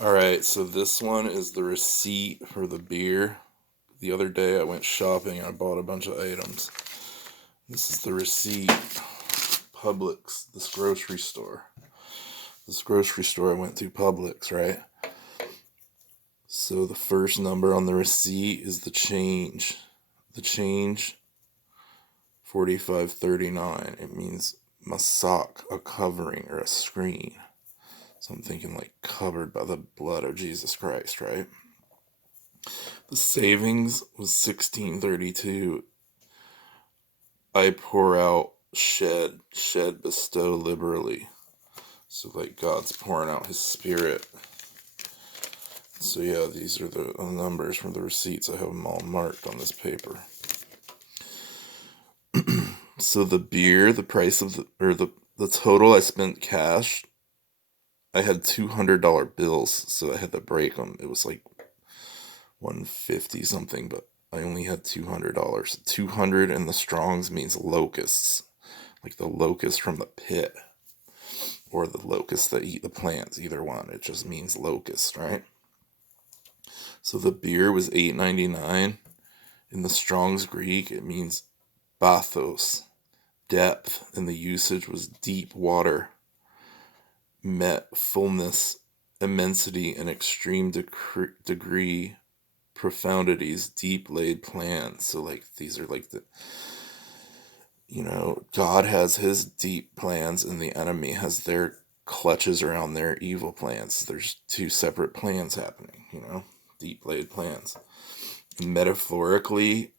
Alright, so this one is the receipt for the beer. The other day I went shopping and I bought a bunch of items. This is the receipt. Publix, this grocery store. This grocery store I went to, Publix, right? So the first number on the receipt is the change. The change, 45.39. It means Mascot, a covering or a screen. So I'm thinking like covered by the blood of Jesus Christ, right? The savings was 16.32. I pour out, shed, bestow liberally. So like God's pouring out his spirit. So yeah, these are the numbers from the receipts. I have them all marked on this paper. So the beer, the price of the total I spent cash, I had $200 bills, so I had to break them. It was like 150 something, but I only had $200. 200 in the Strongs means locusts, like the locust from the pit, or the locusts that eat the plants. Either one, it just means locust, right? So the beer was $8.99. In the Strong's Greek, it means bathos, depth, and the usage was deep water, met fullness, immensity, and extreme degree, profundities, deep laid plans. So like these are like God has his deep plans and the enemy has their clutches around their evil plans. There's two separate plans happening, deep laid plans. Metaphorically,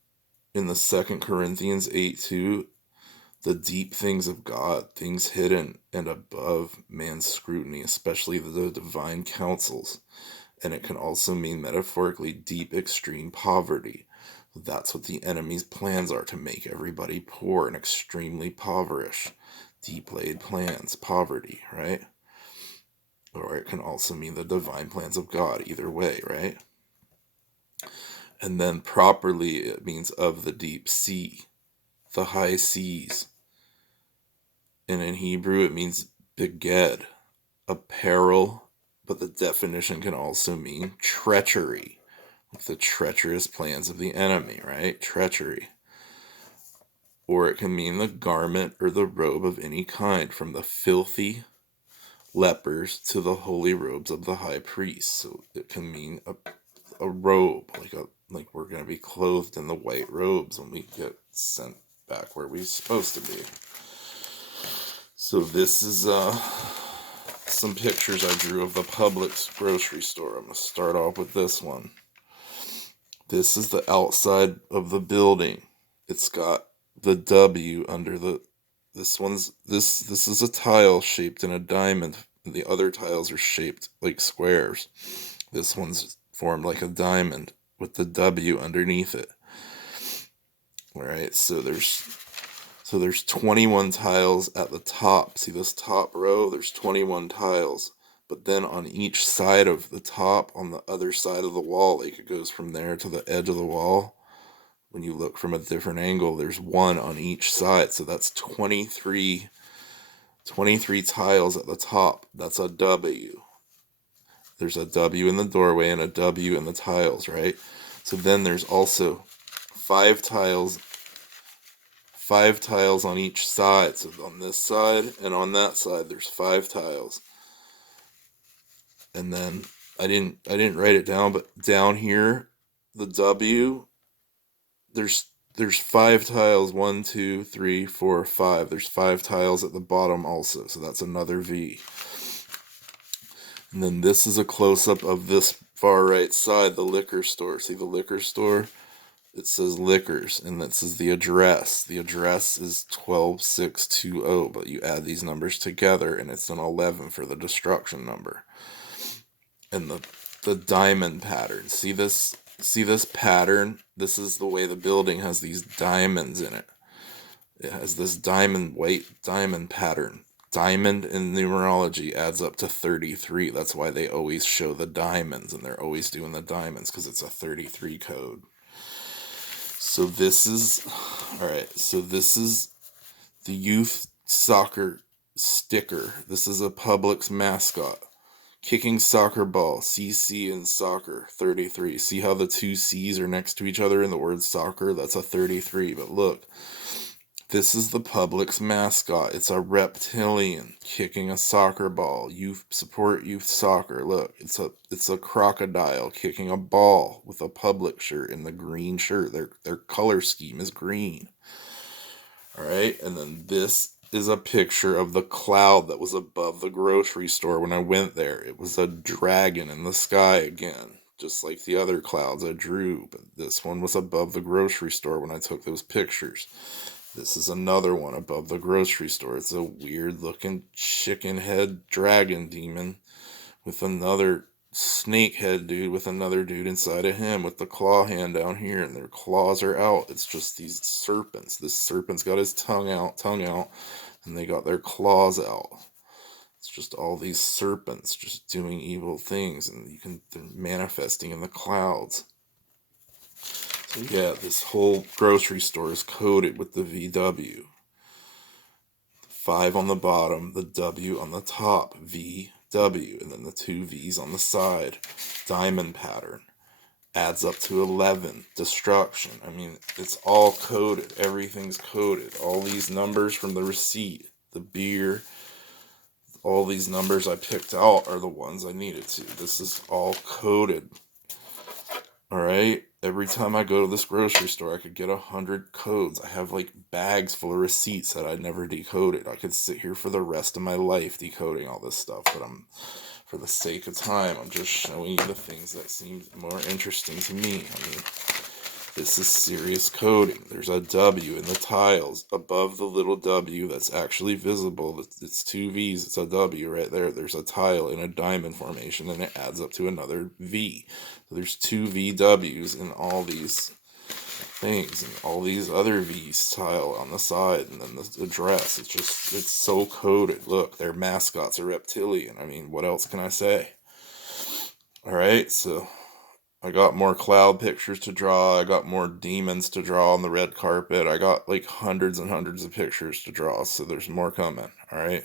in the 2 Corinthians 8:2, the deep things of God, things hidden and above man's scrutiny, especially the divine counsels. And it can also mean metaphorically deep, extreme poverty. That's what the enemy's plans are, to make everybody poor and extremely impoverished. Deep laid plans, poverty, right? Or it can also mean the divine plans of God, either way, right? And then properly, it means of the deep sea, the high seas. And in Hebrew, it means beged, a peril, but the definition can also mean treachery, like the treacherous plans of the enemy, right? Treachery. Or it can mean the garment or the robe of any kind, from the filthy lepers to the holy robes of the high priest. So it can mean a robe, like we're going to be clothed in the white robes when we get sent back where we're supposed to be. So this is some pictures I drew of the Publix grocery store. I'm going to start off with this one. This is the outside of the building. It's got the W under this is a tile shaped in a diamond. The other tiles are shaped like squares. This one's formed like a diamond with the W underneath it. All right, so there's 21 tiles at the top. See this top row? There's 21 tiles. But then on each side of the top, on the other side of the wall, like it goes from there to the edge of the wall. When you look from a different angle, there's one on each side. So that's 23 tiles at the top. That's a W. There's a W in the doorway and a W in the tiles, right? So then there's also 5 tiles on each side. So on this side and on that side, there's 5 tiles. And then I didn't write it down, but down here, the W, there's 5 tiles. 1, 2, 3, 4, 5. There's 5 tiles at the bottom also. So that's another V. And then this is a close-up of this far right side, the liquor store. See the liquor store? It says liquors, and this is the address. The address is 12620, but you add these numbers together, and it's an 11 for the destruction number. And the diamond pattern. See this pattern? This is the way the building has these diamonds in it. It has this white diamond pattern. Diamond in numerology adds up to 33. That's why they always show the diamonds, and they're always doing the diamonds, because it's a 33 code. So this is the youth soccer sticker. This is a Publix mascot. Kicking soccer ball, CC in soccer, 33. See how the two C's are next to each other in the word soccer? That's a 33. But look, this is the Publix mascot. It's a reptilian kicking a soccer ball. Youth support youth soccer. Look, it's a crocodile kicking a ball with a Publix shirt in the green shirt. Their color scheme is green. All right, and then this is a picture of the cloud that was above the grocery store when I went there. It was a dragon in the sky again, just like the other clouds I drew, but this one was above the grocery store when I took those pictures. This is another one above the grocery store. It's a weird looking chicken head dragon demon with another snake head dude with another dude inside of him with the claw hand down here, and their claws are out. It's just these serpents. This serpent's got his tongue out, and they got their claws out. It's just all these serpents just doing evil things, and they're manifesting in the clouds. So yeah, this whole grocery store is coated with the VW. 5 on the bottom, the W on the top, VW, and then the 2 V's on the side. Diamond pattern. Adds up to 11. Destruction. I mean, it's all coded. Everything's coded. All these numbers from the receipt, the beer, all these numbers I picked out are the ones I needed to. This is all coded. Alright? Every time I go to this grocery store, I could get 100 codes. I have like bags full of receipts that I never decoded. I could sit here for the rest of my life decoding all this stuff, but for the sake of time, I'm just showing you the things that seem more interesting to me. I mean, this is serious coding. There's a W in the tiles above the little W that's actually visible. It's 2 V's. It's a W right there. There's a tile in a diamond formation, and it adds up to another V. So there's 2 VWs in all these things, and all these other V's tile on the side, and then the address. It's so coded. Look, their mascots are reptilian. I mean, what else can I say? Alright, so I got more cloud pictures to draw. I got more demons to draw on the red carpet. I got like hundreds and hundreds of pictures to draw, so there's more coming. All right.